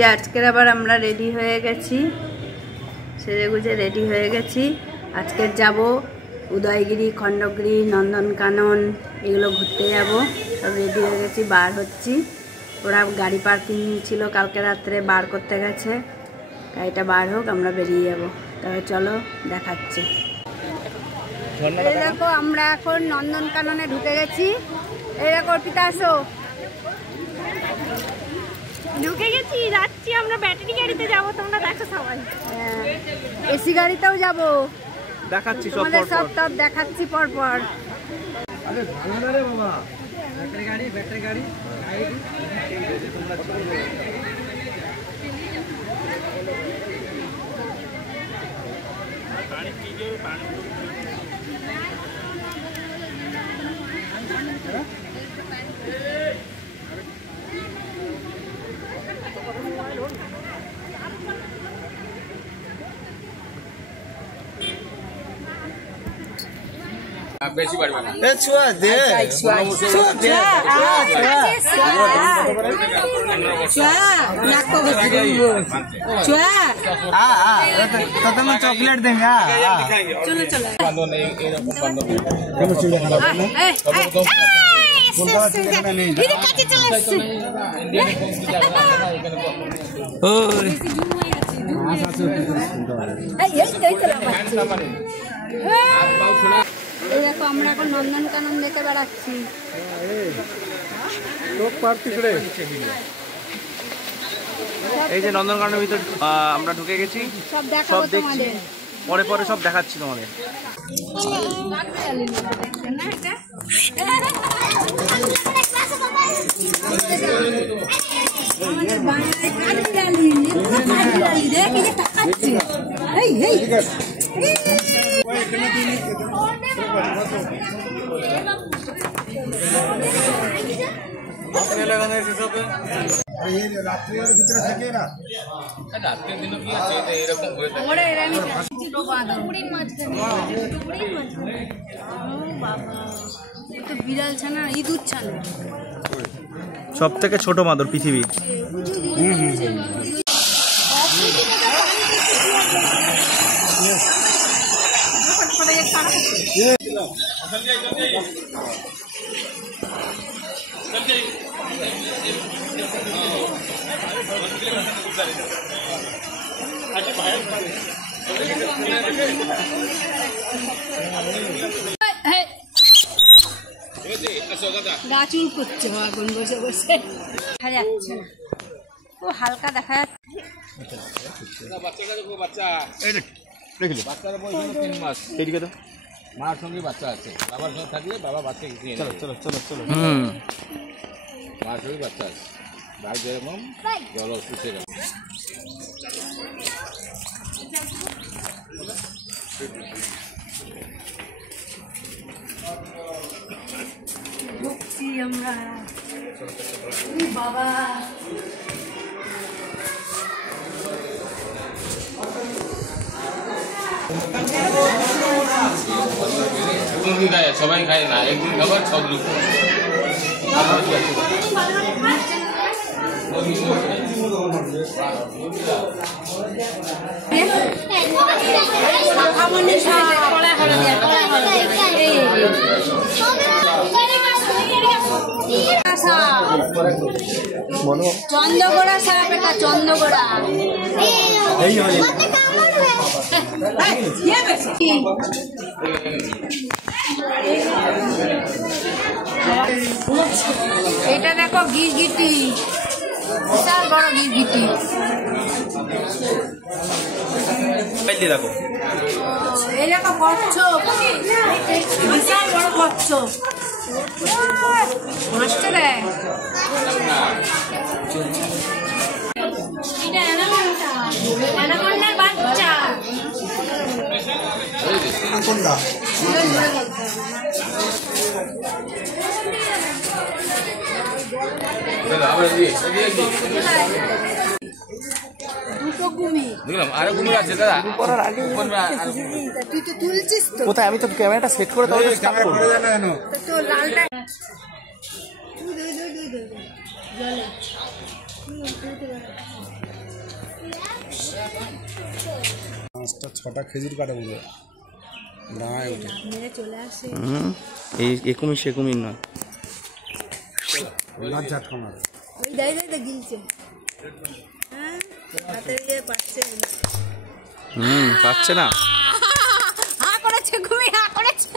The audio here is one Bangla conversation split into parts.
যে আজকের আবার আমরা রেডি হয়ে গেছি, সেজেগুজে রেডি হয়ে গেছি। আজকের যাব উদয়গিরি, খণ্ডগিরি, নন্দনকানন, এগুলো ঘুরতে যাব। সব রেডি হয়ে গেছি, বার হচ্ছি। ওরা গাড়ি পার্কিং ছিল, কালকে রাত্রে বার করতে গেছে। গাড়িটা বার হোক, আমরা বেরিয়ে যাব। তবে চলো দেখাচ্ছি। দেখো আমরা এখন নন্দনকাননে ঢুকে গেছি। এই দেখো অর্পিতা, আসো। ঢুকে গেছি, যাচ্ছি আমরা ব্যাটারি গাড়িতে যাব। তোমরা দেখো সবাই। এসি গাড়িতেও যাব, দেখাচ্ছি সব তোমাদের সব টপ দেখাচ্ছি পর পর। আরে ভালো না রে বাবা, ব্যাটারি গাড়ি বেশি পারবে না। এ ছোয়া দে, ছোয়া দে, नाको चुआ तो तुम चॉकलेट देंगे। चलो चलो बंदो नहीं, ये रखो बंदो দেখো আমরা এখন নন্দনকানন দেখে বেড়াচ্ছি। এই যে নন্দনকাননের ভিতর আমরা ঢুকে গেছি, সব দেখছি, পরে পরে সব দেখাচ্ছি তোমাদের। বিড়াল ছানা, ইঁদুর ছানা, সব থেকে ছোট মাদর পৃথিবীর। গাছুল করছে এখন বসে বসে, দেখা যাচ্ছে না, ও হালকা দেখা যাচ্ছে। মার সঙ্গে বাচ্চা আছে, বাবার সঙ্গে থাকলে বাবা বাচ্চাকে নিয়ে চলো চলো চলো চলো। মার সঙ্গে বাচ্চা আছে, ভাই যেরকম জল শুষে গেল। ঢুকছি আমরা, বাবা সবাই খায় না, একদিন খাবার সব লোক। চন্দ্রগোড়া সাপ, এটা চন্দ্রগোড়া। এটা দেখো গিরগিটি, বিশাল বড় গিরগিটি। দেখো এই দেখো কচ্ছপ, বিশাল বড় কচ্ছপ, হাসতে দেয়। এটা অ্যানাকোন্ডার বাচ্চা। দুটো কুমির দেখলাম, আরো কুমির আছে দাদা। তুই তো তুলছিস তো কোথায়? আমি তো ক্যামেরাটা সেট করে দাও, ক্যামেরা পড়ে যায় না কেন? তো লালটা জলে 5টা 6টা খেজুর কাটা বুঝে ডাঙায় উঠে চলে আসে। এই একুমি সেকুমি নয়, ওনার ঝাটকানা ওই দাই দাই গিলছে। হ্যাঁ হাতে দিয়ে পাচ্ছে পাচ্ছে না। হা করেছে ঘুমি, হা করেছে।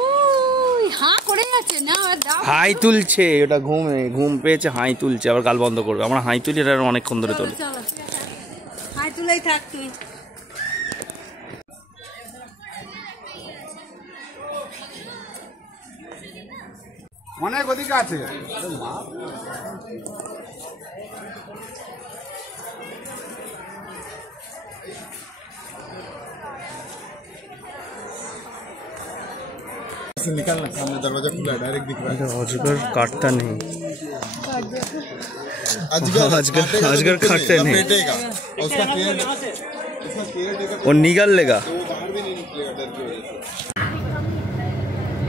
ওই হা করে আছে না, দাও হাই তুলছে, ওটা ঘুম পেয়েছে, হাই তুলছে, আবার গাল বন্ধ করবে। আমরা হাই তুলি, এটা অনেকক্ষণ ধরে তোলে। চলো হাই তুলেই থাক তুই। অনেক ওদিকে আছে। निकालना सामने दरवाजा खुला है, डायरेक्ट दिख रहा है। अजगर काटता नहीं, अजगर काटता नहीं, पेटेगा और उसका केयर वो निगल लेगा। वो बाहर भी नहीं निकलेगा डर की वजह से।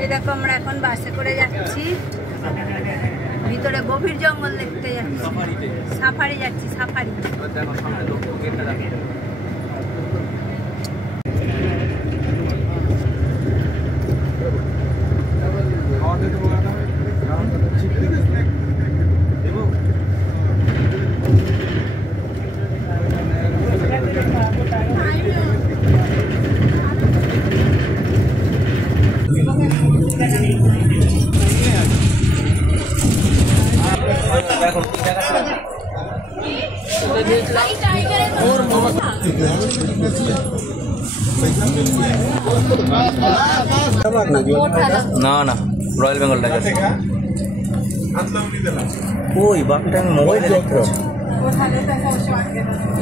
এই দেখো আমরা এখন বাসে করে যাচ্ছি, ভিতরে গভীর জঙ্গল দেখতে যাচ্ছি, সাফারি যাচ্ছি, সাফারি। না না, রয়্যাল বেঙ্গল টাইগার। ওই বাঘটা আমি মোবাইলে দেখতে পাচ্ছি।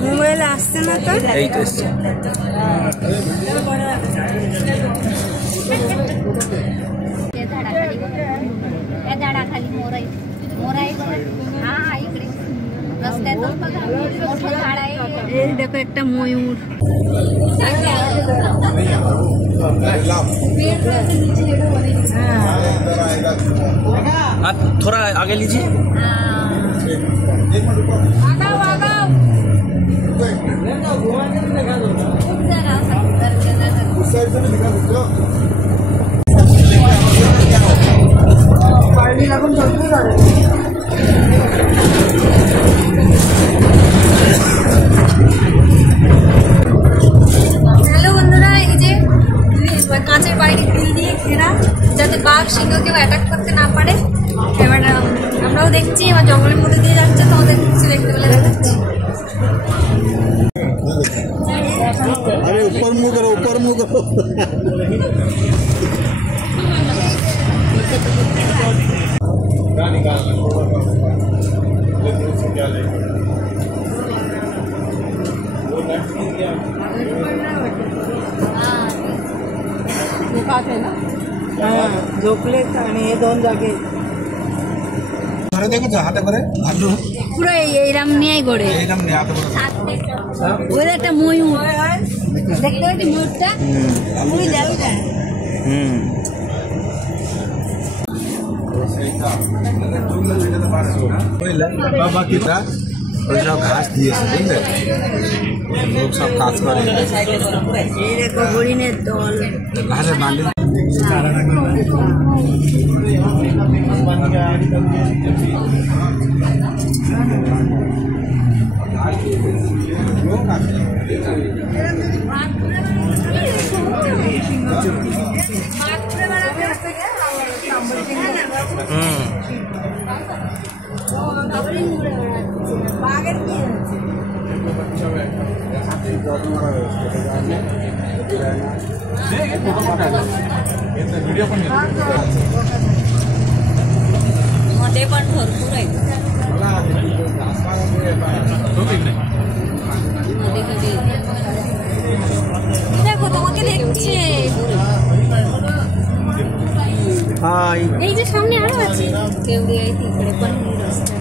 মোবাইলে আসছে না তো, এই তো এসছে। खाली मोराई मोराई हा इकडे रस्त्यातच बघा मोठं झाड आहे। এই দেখো একটা ময়ূর। आप थोड़ा आगे लीजिए। आगाव आगाव কাঁচের বাইরে গ্রিল দিয়ে ঘেরা, যাতে বাঘ সিংহ কেউ অ্যাটাক করতে না পারে। এবার আমরাও দেখছি, এবার জঙ্গলের মধ্যে দিয়ে যাচ্ছে, তোমাদের কিছু দেখতে পেলে দেখাচ্ছি। अरे ऊपर मुंह करो, ऊपर मुंह करो। झोपले दोन जागे देखो हाथे करे পুরো এইরাম নিয়েই গড়ে। ওই একটা ময়ূর দেখতে পাচ্ছি, ময়ূরটা ওই জায়গাটা। बाबा की घास दिए लोग सब काज करे। এই দেখো হরিণের দল। घासे बांधे मध्ये पण भरपूर आहेत। দেখো তোমাকে দেখছে। हाय এই যে सामने আরো আছে केवढी आहे तिकडे पण रस्ता।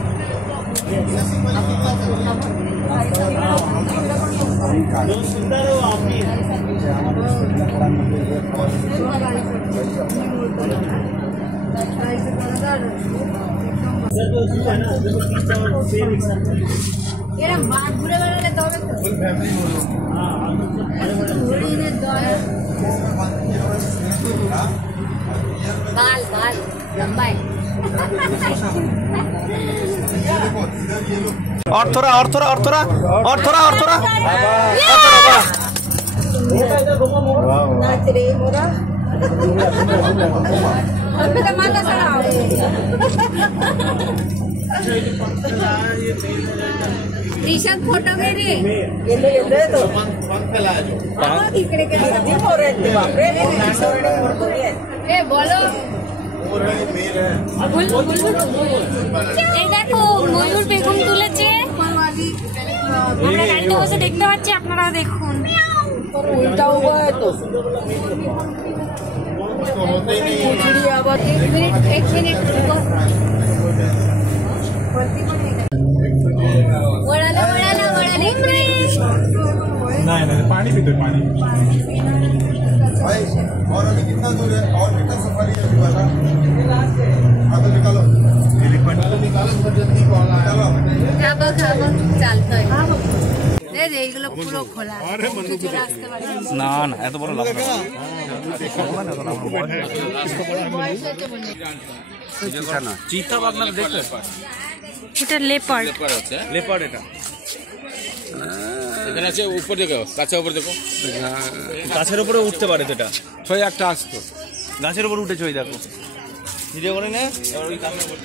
এরকম বাঘ ঘুরে বেড়ালে তবে তো হরিণের দল বাল লম্বাই অর্থরা অর্থরা অর্থরা অর্থরা অর্থরা নাচ রে মোরা মাথা ছাড়াও ऋषभ फोटो के लिए बोलो এই দেখো ময়ূর বেগুন তুলেছে আমরা গাড়িতে বসে দেখতে পাচ্ছি আপনারা দেখুন एक मिनट नहीं पानी भी तो पानी भाई और अभी कितना दूर है और कितना सफारी है अभी वाला तो निकालो निकालो जल्दी चलो खाबो चलते এইগুলো পুরো খোলা না না এত বড় লাগবে না চিতা বাঘ না দেখতে এটা লেপার্ড লেপার্ড এটা এখানে আছে উপর দেখো কাছে উপর দেখো গাছের উপরে উঠতে পারে তো এটা ছয় একটা আসতো গাছের উপর উঠেছে ওই দেখো ভিডিও করে নে এবার ওই গাছের উপরে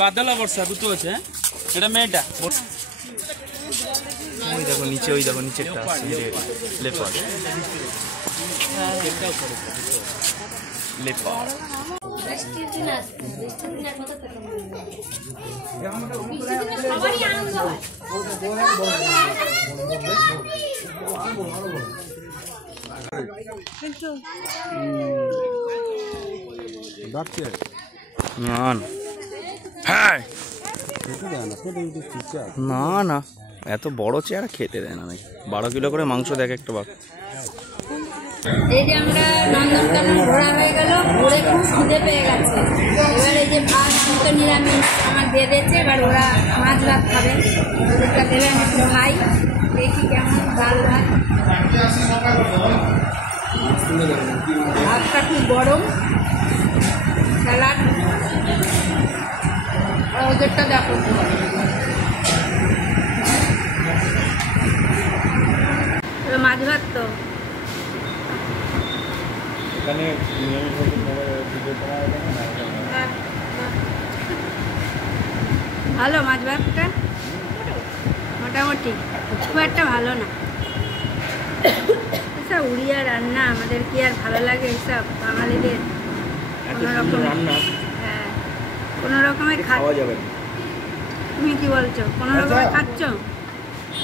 বাদলা বর্ষা দুটো আছে এটা মেয়েটা ওই দেখো নিচে ওই দেখো নিচেরটা লেপার্ড লেপার্ড না না এত বড় চেয়ার খেতে দেয় না নাকি 12 কিলো করে মাংস দেখ একটা বাঘ এই যে আমরা নন্দনকানন ঘোরা হয়ে গেল ঘুরে খুব খিদে পেয়ে গেছে এবার এই যে ভাত দুটো নিরামিষ আমার দিয়ে দিয়েছে এবার ওরা মাছ ভাত খাবে ওদেরটা দেবে আমি একটু খাই দেখি কেমন ডাল ভাত ভাতটা খুব গরম স্যালাড আর ওদেরটা দেখো মাছ ভাত তো ভালো মাছ ভাতটা মোটামুটি খুব একটা ভালো না এসব উড়িয়া রান্না আমাদের কি আর ভালো লাগে এসব বাঙালিদের কোনোরকম রান্না হ্যাঁ কোনো রকমের খাওয়া যাবে তুমি কি বলছো কোনো রকমের খাচ্ছ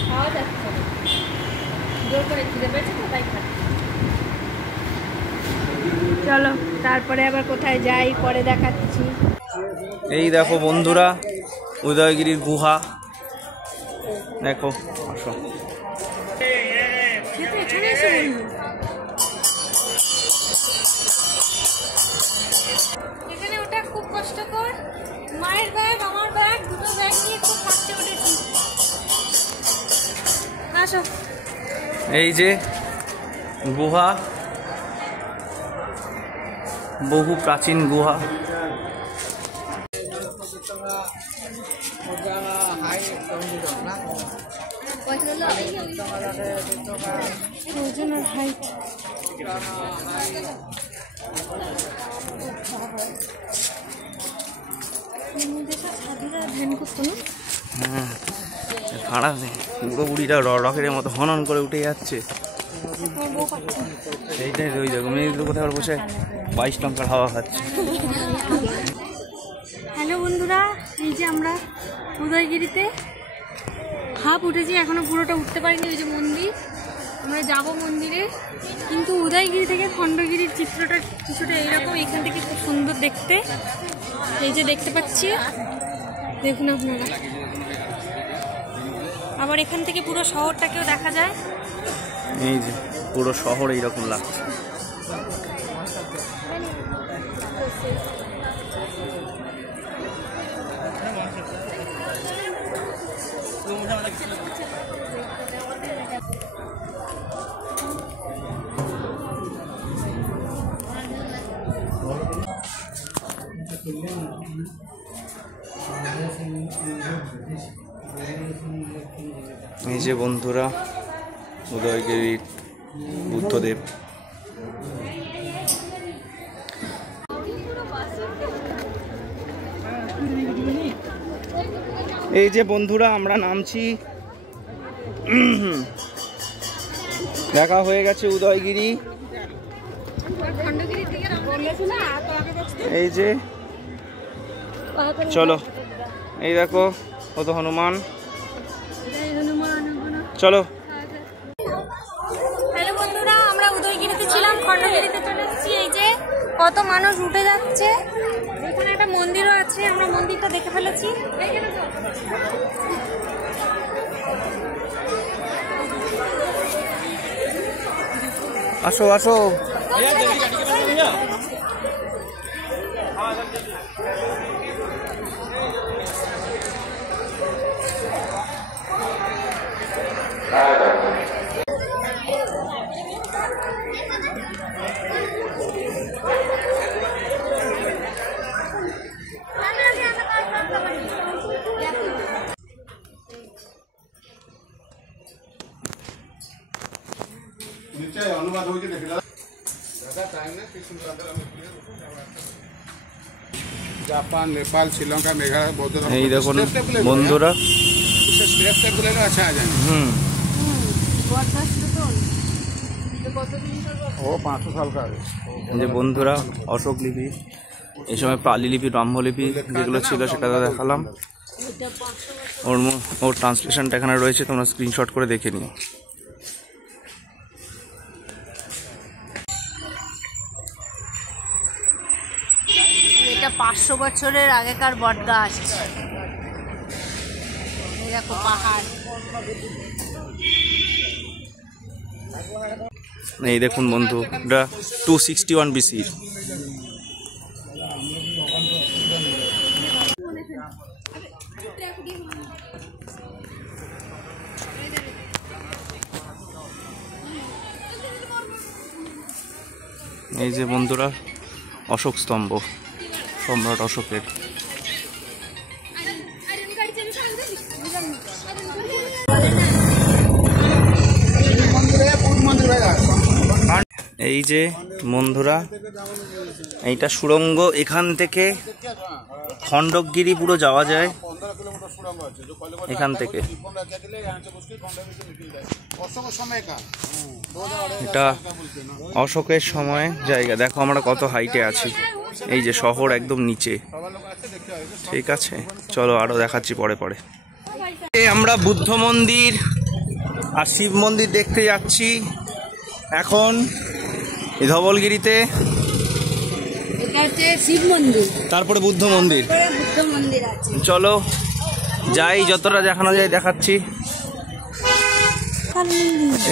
খাওয়া যাচ্ছে জোর করে খিদে পেয়েছে তো তাই খাচ্ছি চলো তারপরে আবার কোথায় যাই পরে দেখাচ্ছি এই দেখো বন্ধুরা উদয়গিরির গুহা দেখো আসো এখানে ওটা খুব কষ্টকর মায়ের ব্যাগ আমার ব্যাগ দুটো ব্যাগ নিয়ে খুব কষ্টে উঠেছি আসো এই যে গুহা বহু প্রাচীন গুহা ওজনের হাইট হ্যাঁ ভাড়া নেই পুরো বুড়িটা রকেটের মতো হনন করে উঠে যাচ্ছে এইটাই ওই দেখো মেয়েদের কোথাও বসে 22 টঙ্কার হাওয়া খাচ্ছে হ্যালো বন্ধুরা এই যে আমরা উদয়গিরিতে হাফ উঠেছি এখনো পুরোটা উঠতে পারিনি ওই যে মন্দির আমরা যাব মন্দিরে কিন্তু উদয়গিরি থেকে খণ্ডগিরির চিত্রটা কিছুটা এইরকম এখান থেকে খুব সুন্দর দেখতে এই যে দেখতে পাচ্ছি দেখুন আপনারা আবার এখান থেকে পুরো শহরটাকেও দেখা যায় এই যে পুরো শহর এইরকম লাগছে এই যে বন্ধুরা উদয়গিরি বুদ্ধদেব। এই যে বন্ধুরা আমরা নামছি, দেখা হয়ে গেছে উদয়গিরি। এই যে চলো, এই দেখো কত হনুমান। চলো। হ্যালো বন্ধুরা, আমরা উদয়গিরিতে ছিলাম, খণ্ডগিরিতে চলে এসেছি। এই যে কত মানুষ উঠে যাচ্ছে, এখানে একটা মন্দিরও আছে, আমরা মন্দিরটা দেখে ফেলেছি। আসো আসো। अनुवाद हो देखा जापान, नेपाल, श्रीलंका, मेघालय, बौद्ध এই দেখুন বন্ধুরা। स्टेप स्टेप बोलेगा अच्छा आ जाएगा। वो 500 साल का है। যে বন্ধুরা অশোক লিপি, এই সময় পালি লিপি, ব্রাহ্মলিপি যেগুলো ছিল সেটা দেখালাম। ওর ট্রান্সলেশনটা এখানে রয়েছে, তোমরা স্ক্রিনশট করে দেখে নিও। এটা 500 বছরের আগেকার বট গাছ। দেখো পাহাড়। এই দেখুন বন্ধু, এটা 261 BC। এই যে বন্ধুরা অশোক স্তম্ভ, সম্রাট অশোকের। এই যে বন্ধুরা এইটা সুড়ঙ্গ, এখান থেকে খণ্ডগিরি পুরো যাওয়া যায় এখান থেকে। এটা অশোকের সময় জায়গা। দেখো আমরা কত হাইটে আছি, এই যে শহর একদম নিচে। ঠিক আছে, চলো আরো দেখাচ্ছি পরে পরে। আমরা বুদ্ধ মন্দির আর শিব মন্দির দেখতে যাচ্ছি এখন ধবলগিরিতে। এটা হচ্ছে শিব মন্দির, তারপরে বুদ্ধ মন্দির। বুদ্ধ মন্দির আছে। চলো যাই, যতটা দেখানো যায় দেখাচ্ছি।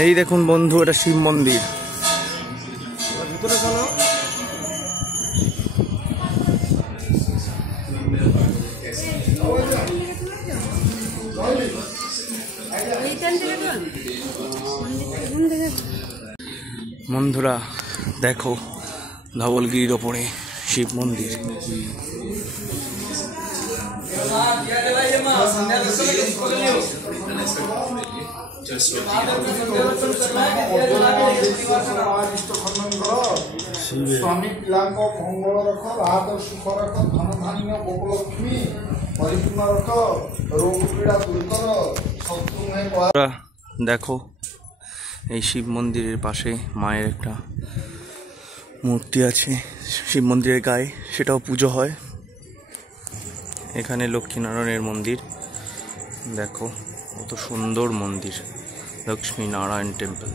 এই দেখুন বন্ধু, এটা শিব মন্দির। বন্ধুরা দেখো ধবলগিরির ওপরে শিব মন্দির। स्वामी पिलांको मंगल रख, रात सुख रख, धन धान्य गोपलक्ष्मी परिपूर्ण रख, रोग पीड़ा दूर कर, शत्रु में। দেখো এই শিব মন্দিরের পাশে মায়ের একটা মূর্তি আছে, শিব মন্দিরের গায়ে, সেটাও পুজো হয়। এখানে লক্ষ্মীনারায়ণের মন্দির, দেখো কত সুন্দর মন্দির, লক্ষ্মী নারায়ণ টেম্পল।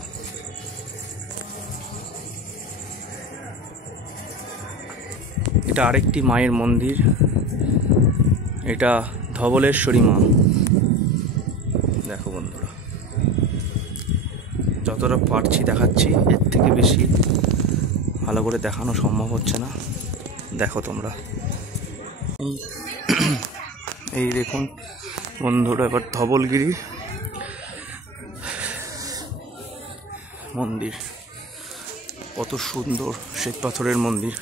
এটা আরেকটি মায়ের মন্দির, এটা ধবলেশ্বরী মা। দেখো বন্ধুরা, যতটা পারছি দেখাচ্ছি, এর থেকে বেশি ভালো করে দেখানো সম্ভব হচ্ছে না। দেখো তোমরা, এই দেখুন বন্ধুরা, এবার ধবলগিরি মন্দির, কত সুন্দর শ্বেত পাথরের মন্দির।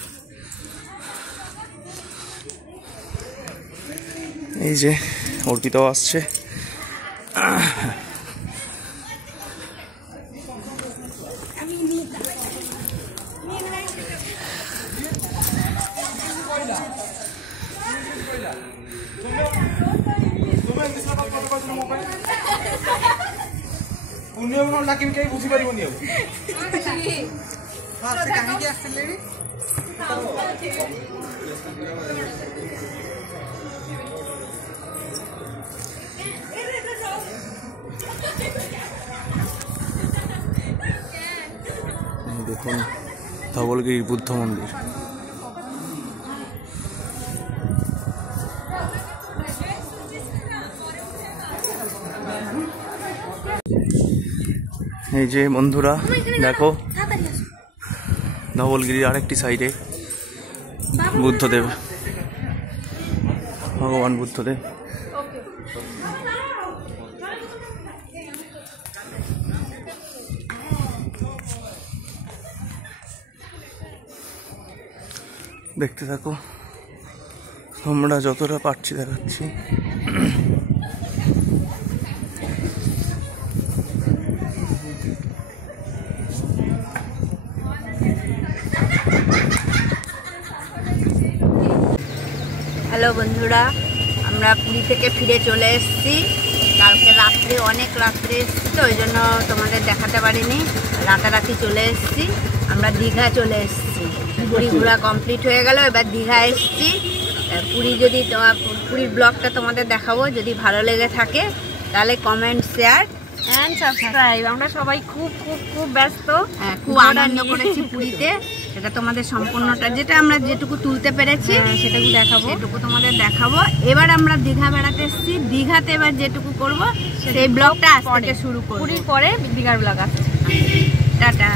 এই যে অর্পিতাও আসছে। দেখুন ধবলগিরির বুদ্ধ মন্দির। এই যে বন্ধুরা দেখো ধবলগিরির আরেকটি সাইডে বুদ্ধদেব, ভগবান বুদ্ধদেব। দেখতে থাকো, আমরা যতটা পারছি দেখাচ্ছি। হ্যালো বন্ধুরা, আমরা পুরী থেকে ফিরে চলে এসেছি। কালকে রাত্রে অনেক রাত্রে এসেছি, তো ওই জন্য তোমাদের দেখাতে পারিনি। রাতারাতি চলে এসেছি, আমরা দীঘা চলে এসেছি। পুরী ঘোরা কমপ্লিট হয়ে গেল, এবার দীঘা এসেছি। পুরী যদি পুরীর ব্লগটা তোমাদের দেখাবো, যদি ভালো লেগে থাকে তাহলে কমেন্ট, শেয়ার অ্যান্ড সাবস্ক্রাইব। আমরা সবাই খুব খুব খুব ব্যস্ত, খুব আনন্দ করেছি পুরীতে। সেটা তোমাদের সম্পূর্ণটা, যেটা আমরা যেটুকু তুলতে পেরেছি সেটাকে দেখাবো, সেটুকু তোমাদের দেখাবো। এবার আমরা দীঘা বেড়াতে এসেছি, দীঘাতে এবার যেটুকু করব সেই ব্লগটা আজ থেকে শুরু করব। পুরীর পরে দীঘার ব্লগ আসছে। টাটা।